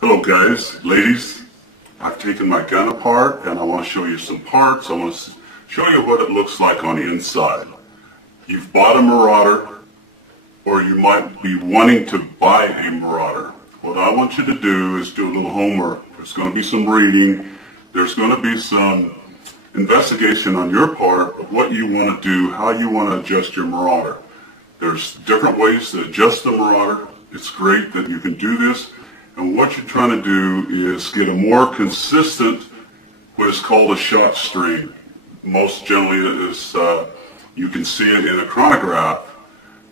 Hello guys, ladies. I've taken my gun apart and I want to show you some parts. I want to show you what it looks like on the inside. You've bought a Marauder, or you might be wanting to buy a Marauder. What I want you to do is do a little homework. There's going to be some reading. There's going to be some investigation on your part of what you want to do, how you want to adjust your Marauder. There's different ways to adjust the Marauder. It's great that you can do this. And what you're trying to do is get a more consistent, what is called a shot stream. Most generally is, you can see it in a chronograph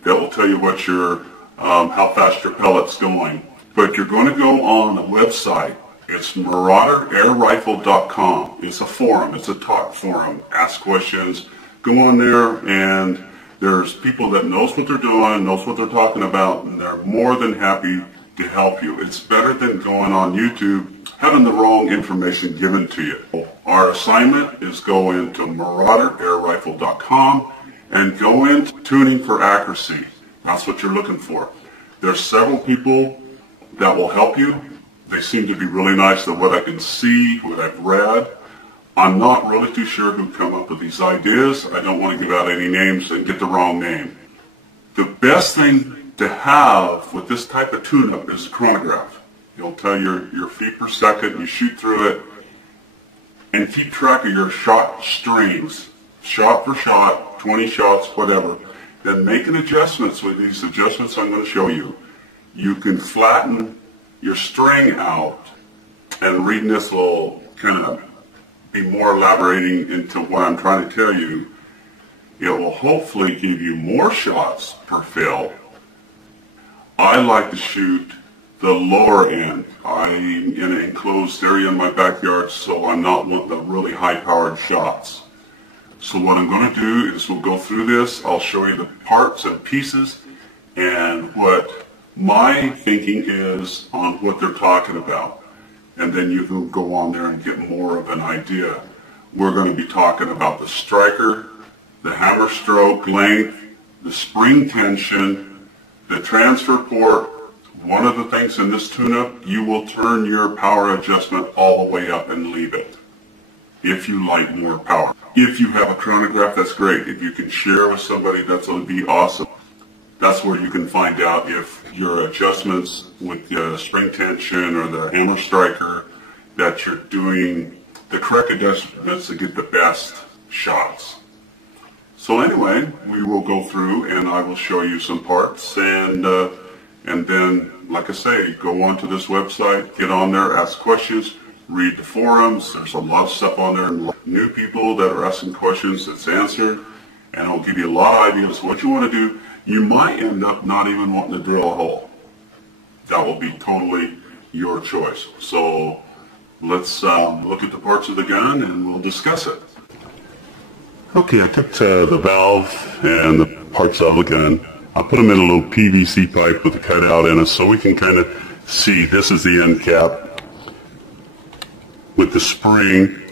that will tell you what your, how fast your pellet's going. But you're going to go on a website. It's MarauderAirRifle.com. It's a forum. It's a talk forum. Ask questions. Go on there, and there's people that knows what they're doing, knows what they're talking about, and they're more than happy to help you. It's better than going on YouTube, having the wrong information given to you. Our assignment is go into MarauderAirRifle.com and go into tuning for accuracy. That's what you're looking for. There's several people that will help you. They seem to be really nice at what I can see, what I've read. I'm not really too sure who come up with these ideas. I don't want to give out any names and get the wrong name. The best thing to have with this type of tune-up is a chronograph. It'll tell your feet per second. You shoot through it and keep track of your shot streams, shot for shot, 20 shots, whatever. Then making adjustments with these adjustments I'm going to show you. You can flatten your string out, and reading this will kind of be more elaborating into what I'm trying to tell you. It will hopefully give you more shots per fill. I like to shoot the lower end. I'm in an enclosed area in my backyard, so I'm not wanting the really high-powered shots. So what I'm going to do is we'll go through this. I'll show you the parts and pieces and what my thinking is on what they're talking about. And then you can go on there and get more of an idea. We're going to be talking about the striker, the hammer stroke length, the spring tension, the transfer port. One of the things in this tune-up, you will turn your power adjustment all the way up and leave it if you like more power. If you have a chronograph, that's great. If you can share with somebody, that's going to be awesome. That's where you can find out if your adjustments with the spring tension or the hammer striker, that you're doing the correct adjustments to get the best shots. So anyway, we will go through and I will show you some parts, and then, like I say, go onto this website, get on there, ask questions, read the forums. There's a lot of stuff on there, new people that are asking questions that's answered, and it'll give you a lot of ideas what you want to do. You might end up not even wanting to drill a hole. That will be totally your choice. So let's look at the parts of the gun and we'll discuss it. Okay, I took the valve and the parts of the gun. I put them in a little PVC pipe with a cutout in it so we can kind of see. This is the end cap with the spring.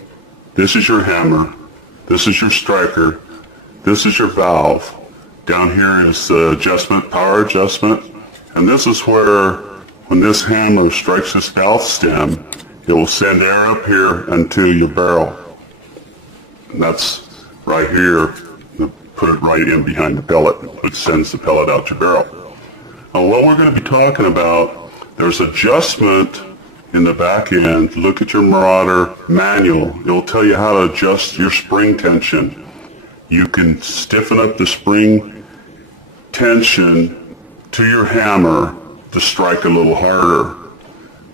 This is your hammer. This is your striker. This is your valve. Down here is the adjustment, power adjustment. And this is where, when this hammer strikes this valve stem, it will send air up here into your barrel. And that's right here. Put it right in behind the pellet, which sends the pellet out your barrel. Now what we're going to be talking about, there's adjustment in the back end. Look at your Marauder manual. It will tell you how to adjust your spring tension. You can stiffen up the spring tension to your hammer to strike a little harder.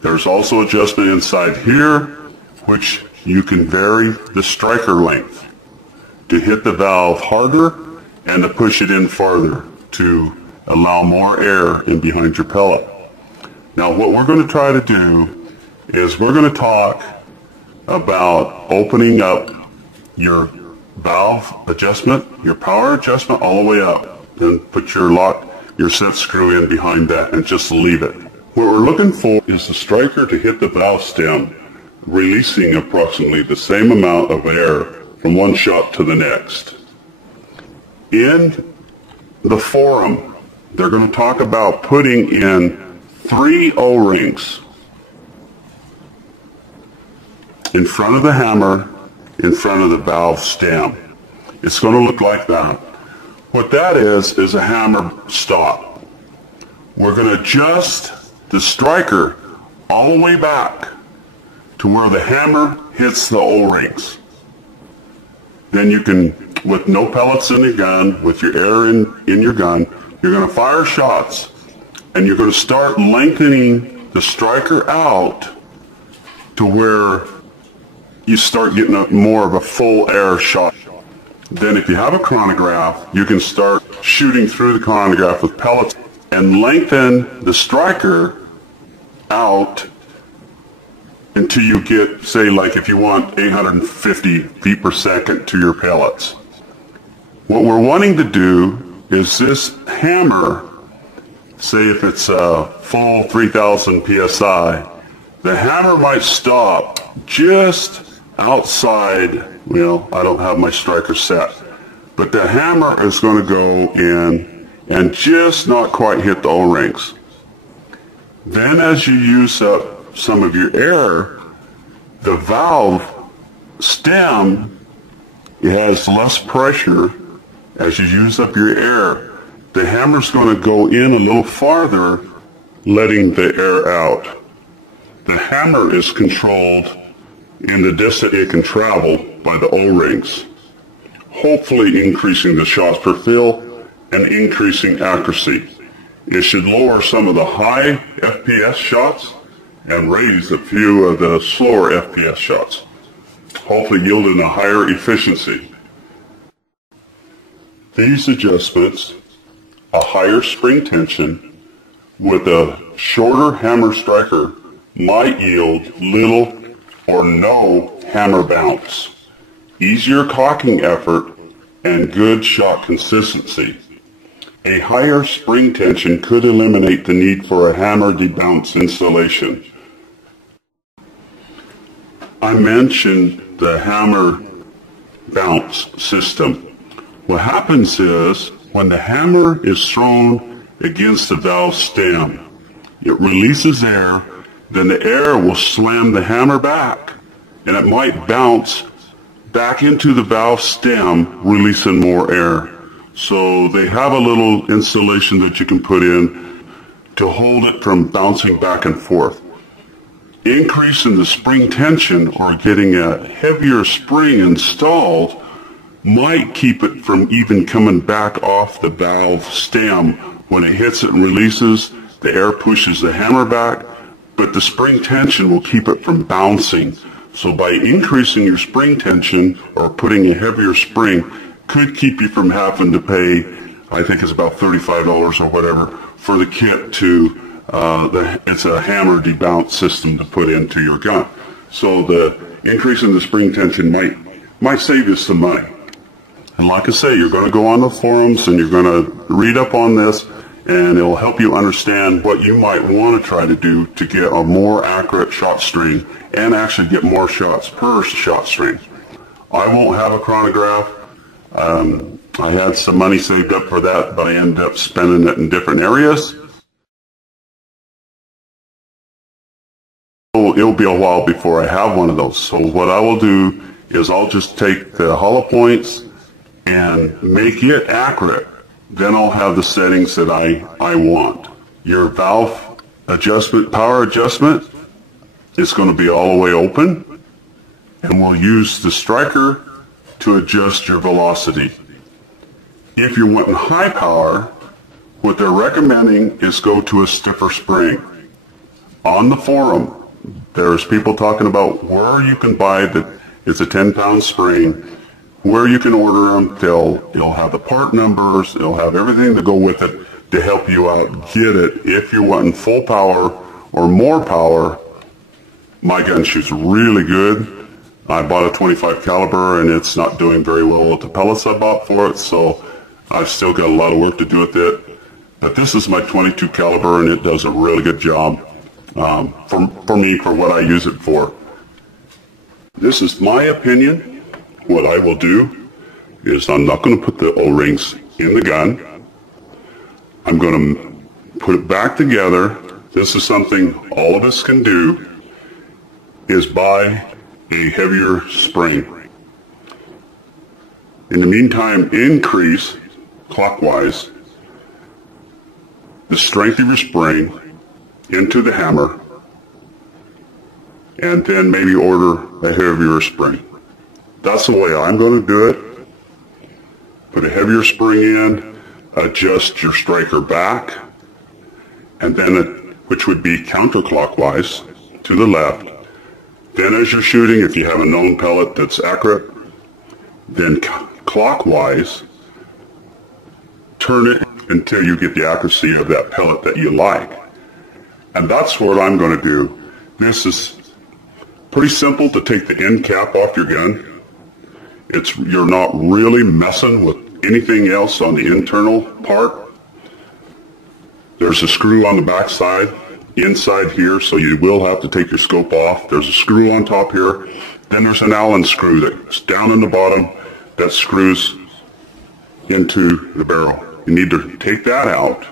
There's also adjustment inside here, which you can vary the striker length to hit the valve harder and to push it in farther to allow more air in behind your pellet. Now what we're going to try to do is we're going to talk about opening up your valve adjustment, your power adjustment all the way up, and put your set screw in behind that and just leave it. What we're looking for is the striker to hit the valve stem, releasing approximately the same amount of air from one shot to the next. In the forum, they're going to talk about putting in 3 O-rings in front of the hammer, in front of the valve stem. It's going to look like that. What that is a hammer stop. We're going to adjust the striker all the way back to where the hammer hits the O-rings. Then you can, with no pellets in your gun, with your air in your gun, you're going to fire shots, and you're going to start lengthening the striker out to where you start getting more of a full air shot. Then if you have a chronograph, you can start shooting through the chronograph with pellets and lengthen the striker out until you get, say, like if you want 850 feet per second to your pellets. What we're wanting to do is this hammer, say if it's a full 3000 psi, the hammer might stop just outside, well, I don't have my striker set, but the hammer is going to go in and just not quite hit the O-rings. Then as you use up some of your air, the valve stem, it has less pressure. As you use up your air, the hammer's going to go in a little farther, letting the air out. The hammer is controlled in the distance it can travel by the O-rings, hopefully increasing the shots per fill and increasing accuracy. It should lower some of the high FPS shots and raise a few of the slower FPS shots, hopefully yielding a higher efficiency. These adjustments, a higher spring tension with a shorter hammer striker, might yield little or no hammer bounce, easier cocking effort, and good shot consistency. A higher spring tension could eliminate the need for a hammer debounce installation. I mentioned the hammer bounce system. What happens is when the hammer is thrown against the valve stem, it releases air, then the air will slam the hammer back, and it might bounce back into the valve stem, releasing more air. So they have a little insulation that you can put in to hold it from bouncing back and forth. Increasing the spring tension or getting a heavier spring installed might keep it from even coming back off the valve stem. When it hits it and releases, the air pushes the hammer back, but the spring tension will keep it from bouncing. So by increasing your spring tension or putting a heavier spring could keep you from having to pay, I think it's about $35 or whatever, for the kit to, it's a hammer debounce system to put into your gun. So the increase in the spring tension might save you some money. And like I say, you're going to go on the forums and you're going to read up on this, and it'll help you understand what you might want to try to do to get a more accurate shot string and actually get more shots per shot string. I won't have a chronograph. I had some money saved up for that, but I ended up spending it in different areas. So it'll be a while before I have one of those. So what I will do is I'll just take the hollow points and make it accurate. Then I'll have the settings that I want. Your valve adjustment, power adjustment, is going to be all the way open, and we'll use the striker to adjust your velocity. If you're wanting high power, what they're recommending is go to a stiffer spring. On the forum, there's people talking about where you can buy it's a 10-pound spring, where you can order them. It'll have the part numbers, it'll have everything to go with it to help you out get it. If you're wanting full power or more power, my gun shoots really good. I bought a 25 caliber and it's not doing very well with the pellets I bought for it, so I've still got a lot of work to do with it. But this is my 22 caliber and it does a really good job for me, for what I use it for. This is my opinion. What I will do is I'm not going to put the O-rings in the gun. I'm going to put it back together. This is something all of us can do, is buy a heavier spring. In the meantime, increase clockwise the strength of your spring into the hammer, and then maybe order a heavier spring. That's the way I'm going to do it. Put a heavier spring in, adjust your striker back, and then which would be counterclockwise to the left. Then as you're shooting, if you have a known pellet that's accurate, then clockwise, turn it until you get the accuracy of that pellet that you like. And that's what I'm going to do. This is pretty simple to take the end cap off your gun. You're not really messing with anything else on the internal part. There's a screw on the back side, inside here, so you will have to take your scope off. There's a screw on top here. Then there's an Allen screw that's down in the bottom that screws into the barrel. You need to take that out.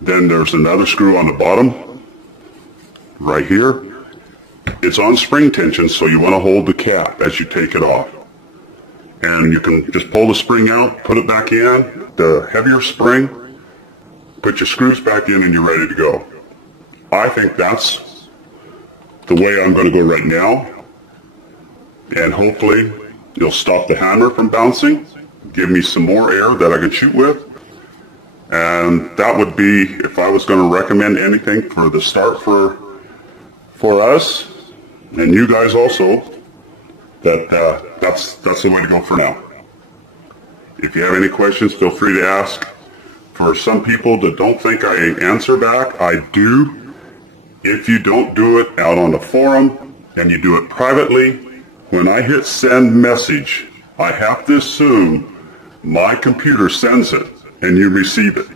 Then there's another screw on the bottom, right here. It's on spring tension, so you want to hold the cap as you take it off. And you can just pull the spring out, put it back in, the heavier spring, put your screws back in, and you're ready to go. I think that's the way I'm going to go right now. And hopefully you'll stop the hammer from bouncing, give me some more air that I can shoot with. And that would be, if I was going to recommend anything for the start for us, and you guys also, that's the way to go for now. If you have any questions, feel free to ask. For some people that don't think I answer back, I do. If you don't do it out on the forum and you do it privately, when I hit send message, I have to assume my computer sends it and you receive it.